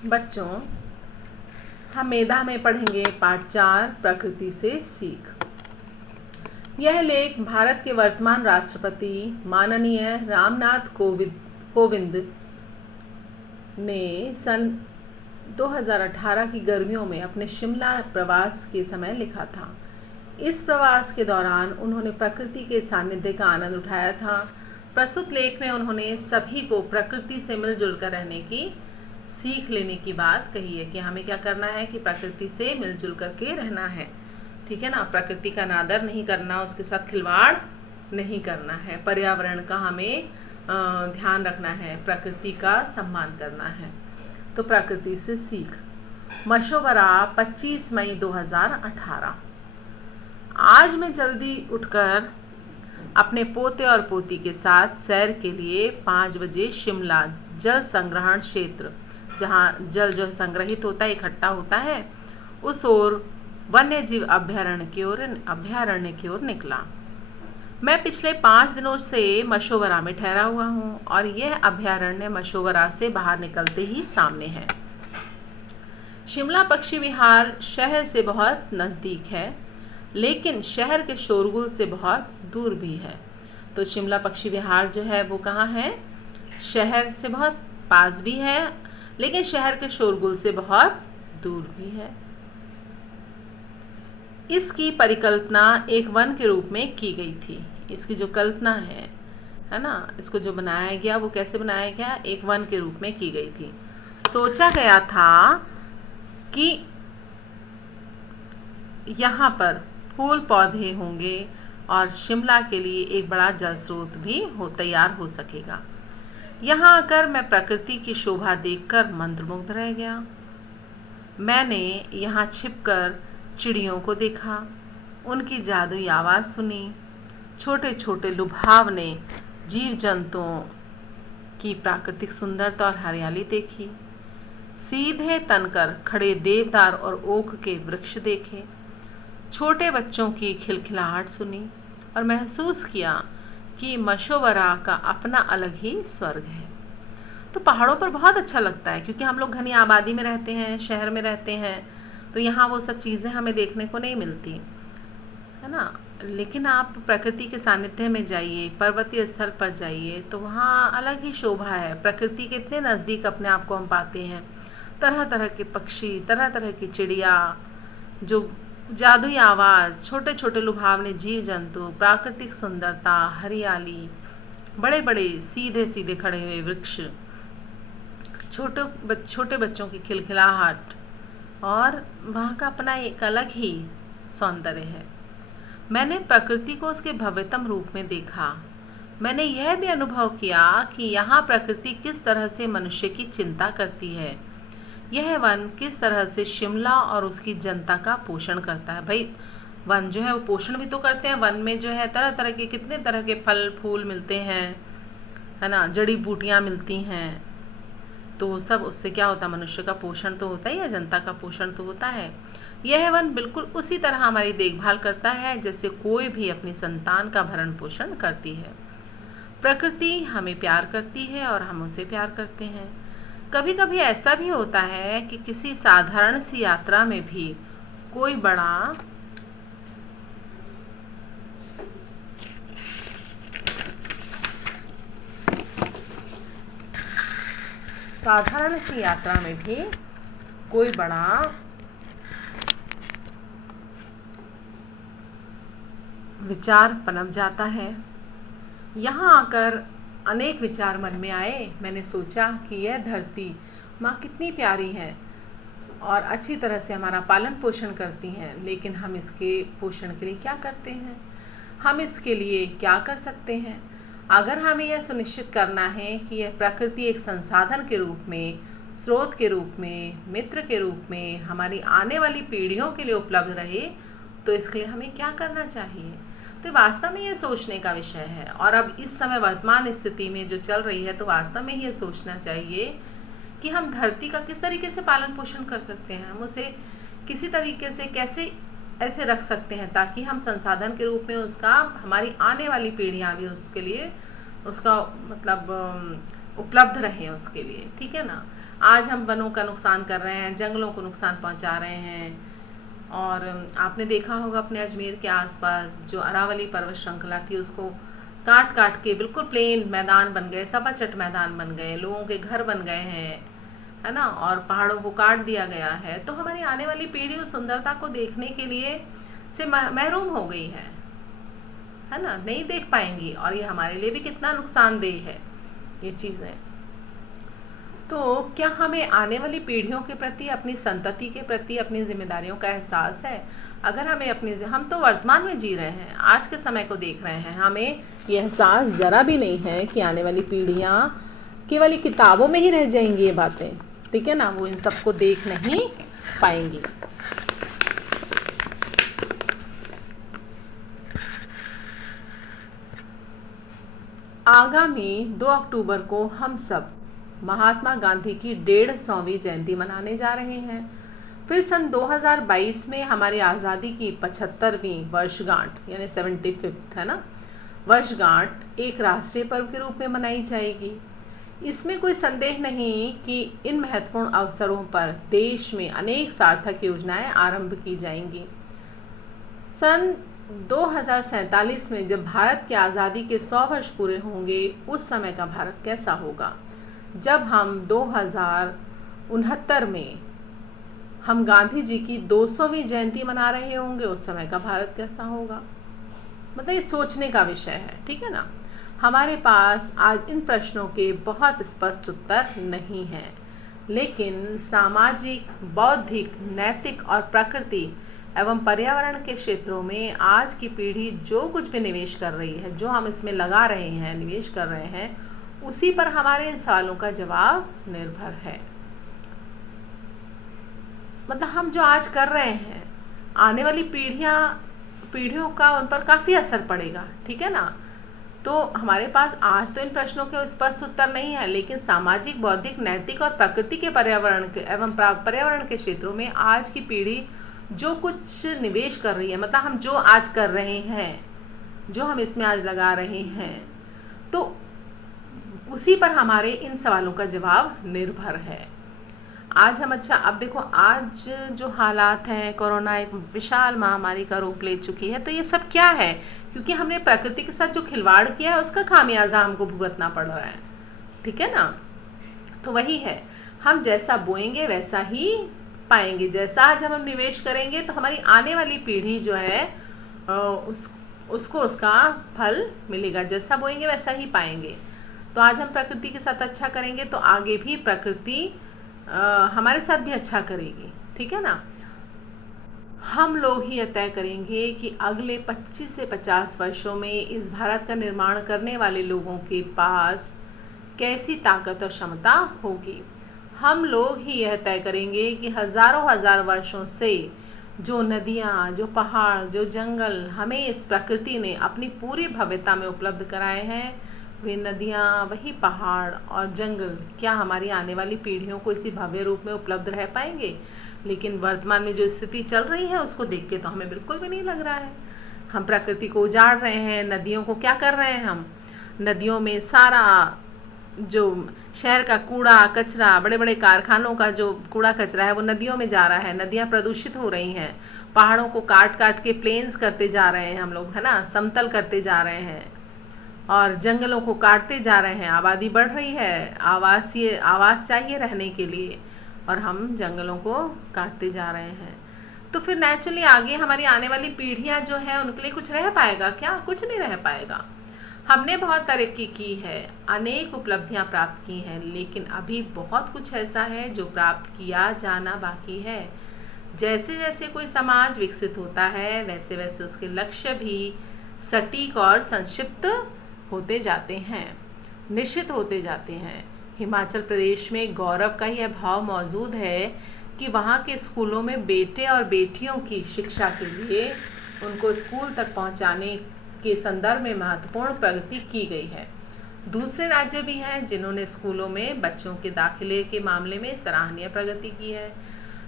बच्चों, हम मेधा में पढ़ेंगे पाठ 4 प्रकृति से सीख। यह लेख भारत के वर्तमान राष्ट्रपति माननीय रामनाथ कोविंद ने सन 2018 की गर्मियों में अपने शिमला प्रवास के समय लिखा था। इस प्रवास के दौरान उन्होंने प्रकृति के सानिध्य का आनंद उठाया था। प्रस्तुत लेख में उन्होंने सभी को प्रकृति से मिलजुल कर रहने की सीख लेने की बात कही है कि हमें क्या करना है कि प्रकृति से मिलजुल करके रहना है, ठीक है ना। प्रकृति का अनादर नहीं करना, उसके साथ खिलवाड़ नहीं करना है, पर्यावरण का हमें ध्यान रखना है, प्रकृति का सम्मान करना है। तो प्रकृति से सीख। मशवरा 25 मई 2018। आज मैं जल्दी उठकर अपने पोते और पोती के साथ सैर के लिए 5 बजे शिमला जल संग्रहण क्षेत्र, जहाँ जल जो संग्रहित होता है, इकट्ठा होता है, उस ओर वन्य जीव अभ्यारण्य की ओर निकला। मैं पिछले 5 दिनों से मशवरा में ठहरा हुआ हूँ और यह अभ्यारण्य मशवरा से बाहर निकलते ही सामने है। शिमला पक्षी विहार शहर से बहुत नज़दीक है, लेकिन शहर के शोरगुल से बहुत दूर भी है। तो शिमला पक्षी विहार जो है वो कहाँ है? शहर से बहुत पास भी है, लेकिन शहर के शोरगुल से बहुत दूर भी है। इसकी परिकल्पना एक वन के रूप में की गई थी। इसकी जो कल्पना है ना, इसको जो बनाया गया वो कैसे बनाया गया? एक वन के रूप में की गई थी। सोचा गया था कि यहाँ पर फूल पौधे होंगे और शिमला के लिए एक बड़ा जल स्रोत भी तैयार हो सकेगा। यहाँ आकर मैं प्रकृति की शोभा देखकर मंत्रमुग्ध रह गया। मैंने यहाँ छिपकर चिड़ियों को देखा, उनकी जादुई आवाज़ सुनी, छोटे छोटे लुभावने जीव जंतुओं की प्राकृतिक सुंदरता और हरियाली देखी, सीधे तनकर खड़े देवदार और ओक के वृक्ष देखे, छोटे बच्चों की खिलखिलाहट सुनी और महसूस किया कि मशवरा का अपना अलग ही स्वर्ग है। तो पहाड़ों पर बहुत अच्छा लगता है, क्योंकि हम लोग घनी आबादी में रहते हैं, शहर में रहते हैं, तो यहाँ वो सब चीज़ें हमें देखने को नहीं मिलती, है ना। लेकिन आप प्रकृति के सानिध्य में जाइए, पर्वतीय स्थल पर जाइए, तो वहाँ अलग ही शोभा है। प्रकृति के इतने नज़दीक अपने आप को हम पाते हैं। तरह तरह के पक्षी, तरह तरह की चिड़िया, जो जादुई आवाज़, छोटे छोटे लुभावने जीव जंतु, प्राकृतिक सुंदरता, हरियाली, बड़े बड़े सीधे सीधे खड़े हुए वृक्ष, छोटे बच्चों की खिलखिलाहट, और वहाँ का अपना एक अलग ही सौंदर्य है। मैंने प्रकृति को उसके भव्यतम रूप में देखा। मैंने यह भी अनुभव किया कि यहाँ प्रकृति किस तरह से मनुष्य की चिंता करती है। यह वन किस तरह से शिमला और उसकी जनता का पोषण करता है। भाई, वन जो है वो पोषण भी तो करते हैं। वन में जो है तरह तरह के, कितने तरह के फल फूल मिलते हैं, है ना, जड़ी बूटियाँ मिलती हैं। तो सब उससे क्या होता है? मनुष्य का पोषण तो होता ही है, जनता का पोषण तो होता है। यह वन बिल्कुल उसी तरह हमारी देखभाल करता है जैसे कोई भी अपनी संतान का भरण पोषण करती है। प्रकृति हमें प्यार करती है और हम उसे प्यार करते हैं। कभी कभी ऐसा भी होता है कि किसी साधारण सी यात्रा में भी कोई बड़ा विचार पनप जाता है। यहाँ आकर अनेक विचार मन में आए। मैंने सोचा कि यह धरती माँ कितनी प्यारी है और अच्छी तरह से हमारा पालन पोषण करती हैं, लेकिन हम इसके पोषण के लिए क्या करते हैं? हम इसके लिए क्या कर सकते हैं? अगर हमें यह सुनिश्चित करना है कि यह प्रकृति एक संसाधन के रूप में, स्रोत के रूप में, मित्र के रूप में हमारी आने वाली पीढ़ियों के लिए उपलब्ध रहे, तो इसके लिए हमें क्या करना चाहिए? तो वास्तव में ये सोचने का विषय है। और अब इस समय वर्तमान स्थिति में जो चल रही है, तो वास्तव में ये सोचना चाहिए कि हम धरती का किस तरीके से पालन पोषण कर सकते हैं। हम उसे किसी तरीके से कैसे ऐसे रख सकते हैं ताकि हम संसाधन के रूप में उसका, हमारी आने वाली पीढ़ियाँ भी उसके लिए, उसका मतलब उपलब्ध रहें उसके लिए, ठीक है ना। आज हम वनों का नुकसान कर रहे हैं, जंगलों को नुकसान पहुंचा रहे हैं। और आपने देखा होगा अपने अजमेर के आसपास जो अरावली पर्वत श्रृंखला थी उसको काट काट के बिल्कुल प्लेन मैदान बन गए, सपाचट मैदान बन गए, लोगों के घर बन गए हैं, है ना, और पहाड़ों को काट दिया गया है। तो हमारी आने वाली पीढ़ी उस सुंदरता को देखने के लिए से महरूम हो गई है ना, नहीं देख पाएंगी। और ये हमारे लिए भी कितना नुकसानदेह है ये चीज़ें। तो क्या हमें आने वाली पीढ़ियों के प्रति, अपनी संतति के प्रति अपनी जिम्मेदारियों का एहसास है? अगर हमें हम तो वर्तमान में जी रहे हैं, आज के समय को देख रहे हैं, हमें ये एहसास ज़रा भी नहीं है कि आने वाली पीढ़ियाँ केवल किताबों में ही रह जाएंगी ये बातें, ठीक है ना, वो इन सबको देख नहीं पाएंगी। आगामी 2 अक्टूबर को हम सब महात्मा गांधी की 150वीं जयंती मनाने जा रहे हैं। फिर सन 2022 में हमारी आज़ादी की 75वीं वर्षगांठ यानी 75th, है ना, वर्षगांठ एक राष्ट्रीय पर्व के रूप में मनाई जाएगी। इसमें कोई संदेह नहीं कि इन महत्वपूर्ण अवसरों पर देश में अनेक सार्थक योजनाएं आरंभ की जाएंगी। सन 2047 में जब भारत की आज़ादी के 100 वर्ष पूरे होंगे, उस समय का भारत कैसा होगा? जब हम 2069 में हम गांधी जी की 200वीं जयंती मना रहे होंगे, उस समय का भारत कैसा होगा? मतलब ये सोचने का विषय है, ठीक है ना। हमारे पास आज इन प्रश्नों के बहुत स्पष्ट उत्तर नहीं हैं, लेकिन सामाजिक, बौद्धिक, नैतिक और प्रकृति एवं पर्यावरण के क्षेत्रों में आज की पीढ़ी जो कुछ भी निवेश कर रही है, जो हम इसमें लगा रहे हैं, निवेश कर रहे हैं, उसी पर हमारे इन सवालों का जवाब निर्भर है। मतलब हम जो आज कर रहे हैं, आने वाली पीढ़ियों का उन पर काफ़ी असर पड़ेगा, ठीक है ना। तो हमारे पास आज तो इन प्रश्नों के स्पष्ट उत्तर नहीं है, लेकिन सामाजिक, बौद्धिक, नैतिक और प्रकृति के पर्यावरण के क्षेत्रों में आज की पीढ़ी जो कुछ निवेश कर रही है, मतलब हम जो आज कर रहे हैं, जो हम इसमें आज लगा रहे हैं, तो उसी पर हमारे इन सवालों का जवाब निर्भर है। आज हम अब देखो, आज जो हालात हैं, कोरोना एक विशाल महामारी का रूप ले चुकी है, तो ये सब क्या है? क्योंकि हमने प्रकृति के साथ जो खिलवाड़ किया है उसका खामियाजा हमको भुगतना पड़ रहा है, ठीक है ना। तो वही है, हम जैसा बोएंगे वैसा ही पाएंगे। जैसा आज हम निवेश करेंगे तो हमारी आने वाली पीढ़ी जो है उसको उसका फल मिलेगा। जैसा बोएंगे वैसा ही पाएंगे। तो आज हम प्रकृति के साथ अच्छा करेंगे तो आगे भी प्रकृति हमारे साथ भी अच्छा करेगी, ठीक है ना। हम लोग ही तय करेंगे कि अगले 25 से 50 वर्षों में इस भारत का निर्माण करने वाले लोगों के पास कैसी ताकत और क्षमता होगी। हम लोग ही यह तय करेंगे कि हज़ारों हजार वर्षों से जो नदियाँ, जो पहाड़, जो जंगल हमें इस प्रकृति ने अपनी पूरी भव्यता में उपलब्ध कराए हैं, वे नदियाँ, वही पहाड़ और जंगल क्या हमारी आने वाली पीढ़ियों को इसी भव्य रूप में उपलब्ध रह पाएंगे? लेकिन वर्तमान में जो स्थिति चल रही है उसको देख के तो हमें बिल्कुल भी नहीं लग रहा है। हम प्रकृति को उजाड़ रहे हैं, नदियों को क्या कर रहे हैं हम? नदियों में सारा जो शहर का कूड़ा कचरा, बड़े बड़े कारखानों का जो कूड़ा कचरा है वो नदियों में जा रहा है। नदियाँ प्रदूषित हो रही हैं। पहाड़ों को काट काट के प्लेन्स करते जा रहे हैं हम लोग, है ना, समतल करते जा रहे हैं, और जंगलों को काटते जा रहे हैं। आबादी बढ़ रही है, आवास चाहिए रहने के लिए, और हम जंगलों को काटते जा रहे हैं। तो फिर नेचुरली आगे हमारी आने वाली पीढ़ियां जो है उनके लिए कुछ रह पाएगा क्या? कुछ नहीं रह पाएगा। हमने बहुत तरक्की की है, अनेक उपलब्धियां प्राप्त की हैं, लेकिन अभी बहुत कुछ ऐसा है जो प्राप्त किया जाना बाकी है। जैसे जैसे कोई समाज विकसित होता है वैसे वैसे उसके लक्ष्य भी सटीक और संक्षिप्त होते जाते हैं, निश्चित होते जाते हैं। हिमाचल प्रदेश में गौरव का यह भाव मौजूद है कि वहाँ के स्कूलों में बेटे और बेटियों की शिक्षा के लिए उनको स्कूल तक पहुँचाने के संदर्भ में महत्वपूर्ण प्रगति की गई है। दूसरे राज्य भी हैं जिन्होंने स्कूलों में बच्चों के दाखिले के मामले में सराहनीय प्रगति की है,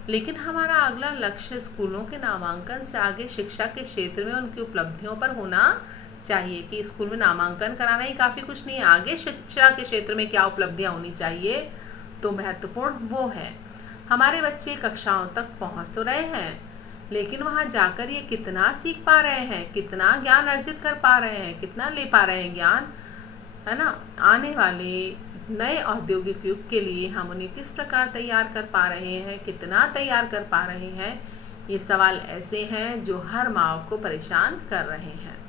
लेकिन हमारा अगला लक्ष्य स्कूलों के नामांकन से आगे शिक्षा के क्षेत्र में उनकी उपलब्धियों पर होना चाहिए। कि स्कूल में नामांकन कराना ही काफ़ी कुछ नहीं है, आगे शिक्षा के क्षेत्र में क्या उपलब्धियां होनी चाहिए तो महत्वपूर्ण वो है। हमारे बच्चे कक्षाओं तक पहुंच तो रहे हैं, लेकिन वहां जाकर ये कितना सीख पा रहे हैं, कितना ज्ञान अर्जित कर पा रहे हैं, कितना ले पा रहे हैं ज्ञान, है ना। आने वाले नए औद्योगिक युग के लिए हम उन्हें किस प्रकार तैयार कर पा रहे हैं, कितना तैयार कर पा रहे हैं, ये सवाल ऐसे हैं जो हर माँ को परेशान कर रहे हैं।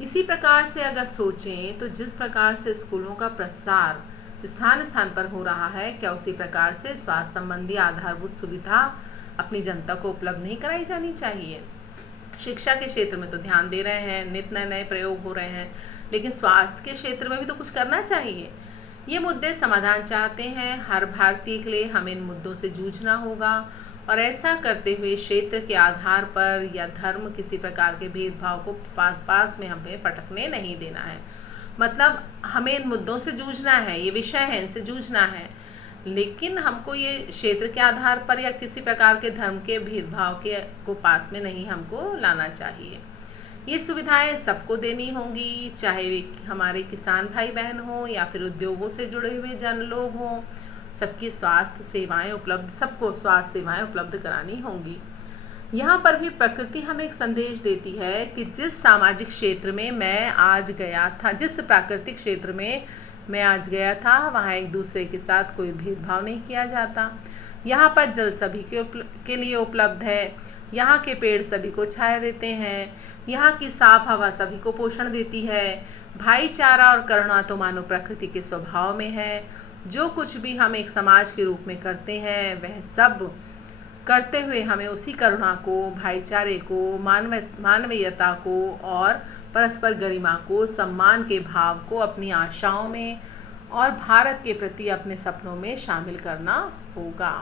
इसी प्रकार से अगर सोचें तो जिस प्रकार से स्कूलों का प्रसार स्थान स्थान पर हो रहा है, क्या उसी प्रकार से स्वास्थ्य संबंधी आधारभूत सुविधा अपनी जनता को उपलब्ध नहीं कराई जानी चाहिए? शिक्षा के क्षेत्र में तो ध्यान दे रहे हैं, नित नए नए प्रयोग हो रहे हैं, लेकिन स्वास्थ्य के क्षेत्र में भी तो कुछ करना चाहिए। ये मुद्दे समाधान चाहते हैं हर भारतीय के लिए हमें इन मुद्दों से जूझना होगा, और ऐसा करते हुए क्षेत्र के आधार पर या धर्म किसी प्रकार के भेदभाव को पास में हमें पटकने नहीं देना है। मतलब हमें इन मुद्दों से जूझना है, ये विषय है, इनसे जूझना है, लेकिन हमको ये क्षेत्र के आधार पर या किसी प्रकार के धर्म के भेदभाव के को पास में नहीं हमको लाना चाहिए। ये सुविधाएं सबको देनी होंगी, चाहे वे हमारे किसान भाई बहन हों या फिर उद्योगों से जुड़े हुए जन लोग हों। सबको स्वास्थ्य सेवाएं उपलब्ध करानी होंगी। यहाँ पर भी प्रकृति हमें एक संदेश देती है कि जिस सामाजिक क्षेत्र में मैं आज गया था, जिस प्राकृतिक क्षेत्र में मैं आज गया था, वहाँ एक दूसरे के साथ कोई भेदभाव नहीं किया जाता। यहाँ पर जल सभी के लिए उपलब्ध है, यहाँ के पेड़ सभी को छाया देते हैं, यहाँ की साफ हवा सभी को पोषण देती है। भाईचारा और करुणा तो मानव प्रकृति के स्वभाव में है। जो कुछ भी हम एक समाज के रूप में करते हैं, वह सब करते हुए हमें उसी करुणा को, भाईचारे को, मानवीयता को और परस्पर गरिमा को, सम्मान के भाव को अपनी आशाओं में और भारत के प्रति अपने सपनों में शामिल करना होगा।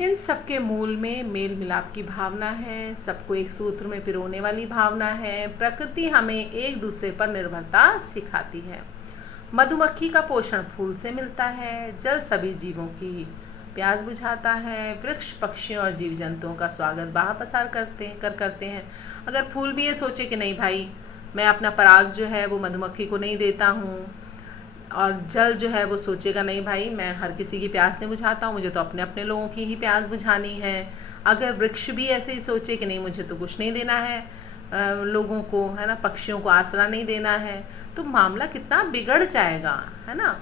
इन सब के मूल में मेल मिलाप की भावना है, सबको एक सूत्र में पिरोने वाली भावना है। प्रकृति हमें एक दूसरे पर निर्भरता सिखाती है। मधुमक्खी का पोषण फूल से मिलता है, जल सभी जीवों की प्यास बुझाता है, वृक्ष पक्षियों और जीव जंतुओं का स्वागत बाह पसार करते हैं। अगर फूल भी ये सोचे कि नहीं भाई, मैं अपना पराग जो है वो मधुमक्खी को नहीं देता हूँ, और जल जो है वो सोचेगा नहीं भाई मैं हर किसी की प्यास नहीं बुझाता हूँ, मुझे तो अपने अपने लोगों की ही प्यास बुझानी है। अगर वृक्ष भी ऐसे ही सोचे कि नहीं मुझे तो कुछ नहीं देना है लोगों को, है ना, पक्षियों को आसरा नहीं देना है, तो मामला कितना बिगड़ जाएगा, है ना,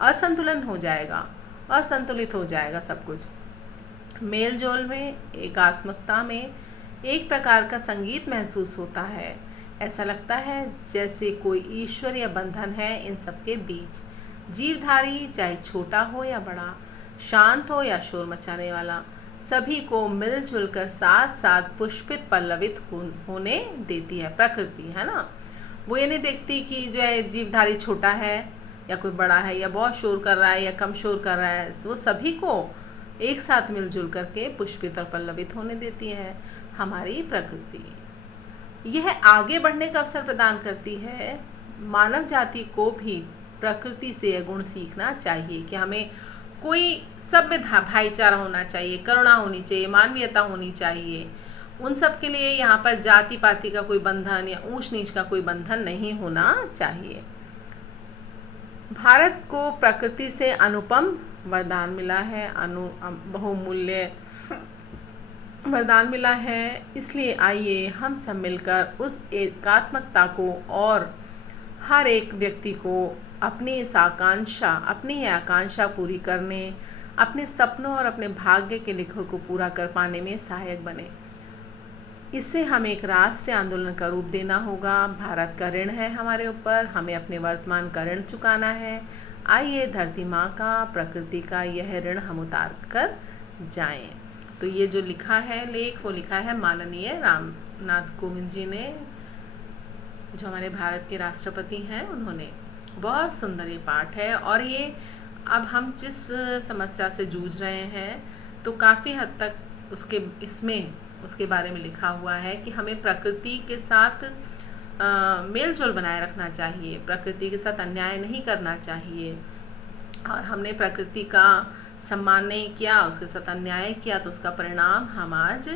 असंतुलन हो जाएगा, असंतुलित हो जाएगा सब कुछ। मेल जोल में, एकात्मकता में एक प्रकार का संगीत महसूस होता है। ऐसा लगता है जैसे कोई ईश्वर या बंधन है इन सबके बीच। जीवधारी चाहे छोटा हो या बड़ा, शांत हो या शोर मचाने वाला, सभी को मिलजुल कर साथ साथ पुष्पित पल्लवित होने देती है प्रकृति, है ना। वो ये नहीं देखती कि जो है जीवधारी छोटा है या कोई बड़ा है, या बहुत शोर कर रहा है या कम शोर कर रहा है, वो सभी को एक साथ मिलजुल करके पुष्पित और पल्लवित होने देती है हमारी प्रकृति। यह आगे बढ़ने का अवसर प्रदान करती है। मानव जाति को भी प्रकृति से यह गुण सीखना चाहिए कि हमें कोई सभ्य भाईचारा होना चाहिए, करुणा होनी चाहिए, मानवीयता होनी चाहिए। उन सब के लिए यहाँ पर जाति पाति का कोई बंधन या ऊंच नीच का कोई बंधन नहीं होना चाहिए। भारत को प्रकृति से अनुपम वरदान मिला है, बहुमूल्य वरदान मिला है। इसलिए आइए हम सब मिलकर उस एकात्मकता को और हर एक व्यक्ति को अपनी आकांक्षा पूरी करने, अपने सपनों और अपने भाग्य के लिखों को पूरा कर पाने में सहायक बने। इससे हमें एक राष्ट्रीय आंदोलन का रूप देना होगा। भारत का ऋण है हमारे ऊपर, हमें अपने वर्तमान का ऋण चुकाना है। आइए धरती माँ का, प्रकृति का यह ऋण हम उतार कर जाएं। तो ये जो लिखा है लेख, वो लिखा है माननीय रामनाथ कोविंद जी ने, जो हमारे भारत के राष्ट्रपति हैं। उन्होंने बहुत सुंदर ये पाठ है, और ये अब हम जिस समस्या से जूझ रहे हैं तो काफ़ी हद तक उसके बारे में लिखा हुआ है कि हमें प्रकृति के साथ मेल जोल बनाए रखना चाहिए, प्रकृति के साथ अन्याय नहीं करना चाहिए। और हमने प्रकृति का सम्मान नहीं किया, उसके साथ अन्याय किया, तो उसका परिणाम हम आज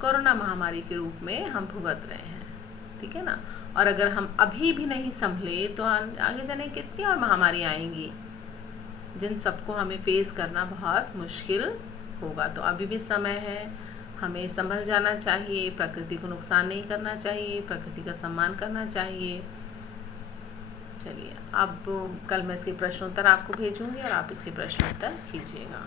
कोरोना महामारी के रूप में हम भुगत रहे हैं। ठीक है ना। और अगर हम अभी भी नहीं संभले तो आगे जाने कितनी और महामारी आएंगी जिन सबको हमें फेस करना बहुत मुश्किल होगा। तो अभी भी समय है, हमें संभल जाना चाहिए, प्रकृति को नुकसान नहीं करना चाहिए, प्रकृति का सम्मान करना चाहिए। चलिए, अब कल मैं इसके प्रश्नोत्तर आपको भेजूंगी और आप इसके प्रश्नोत्तर कीजिएगा।